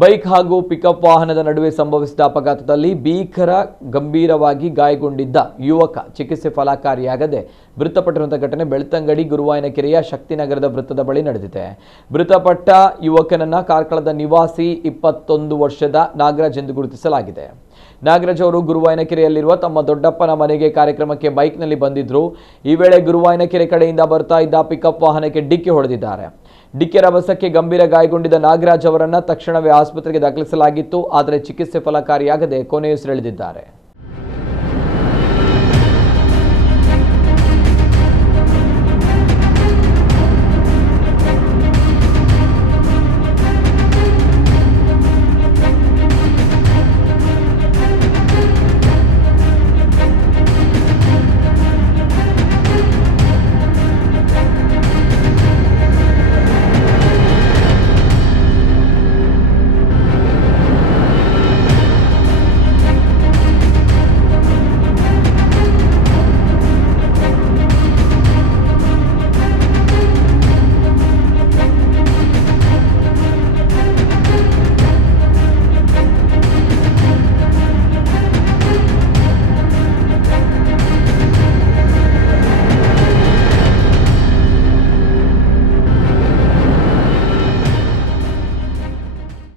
Bike ಹಾಗೂ pickup ವಾಹನದ ನಡುವೆ ಸಂಭವಿಸಿದ ಅಪಘಾತದಲ್ಲಿ ಗಂಭೀರವಾಗಿ ಗಾಯಗೊಂಡಿದ್ದ ಯುವಕ ಚಿಕಿತ್ಸೆ ಫಲಕಾರಿಯಾಗದೆ ಮೃತಪಟ್ಟಿರುವಂತಹ ಘಟನೆ ಬೆಳ್ತಂಗಡಿ ಗುರುವಾಯನಕೆರೆಯ ಶಕ್ತಿನಗರದ ವೃತ್ತದ ಬಳಿ ನಡೆದಿದೆ. ಮೃತಪಟ್ಟ ಯುವಕನನ್ನ ಕಾರ್ಕಳದ ನಿವಾಸಿ 21 ವರ್ಷದ ನಾಗರಾಜ್ ಎಂದು ಗುರುತಿಸಲಾಗಿದೆ. ನಾಗರಾಜ್ ಅವರು ಗುರುವಾಯನಕೆರೆಯಲ್ಲಿರುವ ತಮ್ಮ ದೊಡ್ಡಪ್ಪನ ಮನೆಗೆ ಕಾರ್ಯಕ್ರಮಕ್ಕೆ ಬೈಕ್ನಲ್ಲಿ ಬಂದಿದ್ರು. ಈ ವೇಳೆ ಗುರುವಾಯನಕೆರೆ ಕಡೆಯಿಂದ ಬರ್ತಾ ಇದ್ದ ಪಿಕಪ್ ವಾಹನಕ್ಕೆ ಡಿಕ್ಕಿ ಹೊಡೆದಿದ್ದಾರೆ. ಡಿಕ್ಕಿ ರಭಸಕ್ಕೆ ಗಂಭೀರ ಗಾಯಗೊಂಡಿದ್ದ ನಾಗರಾಜ್ ಅವರನ್ನ ತಕ್ಷಣವೇ ಆಸ್ಪತ್ರೆಗೆ ದಾಖಲಿಸಲಾಗಿತ್ತು. ಆದರೆ ಚಿಕಿತ್ಸೆ ಫಲಕಾರಿಯಾಗದೆ ಕೊನೆಯುಸಿರೆಳೆದಿದ್ದಾರೆ.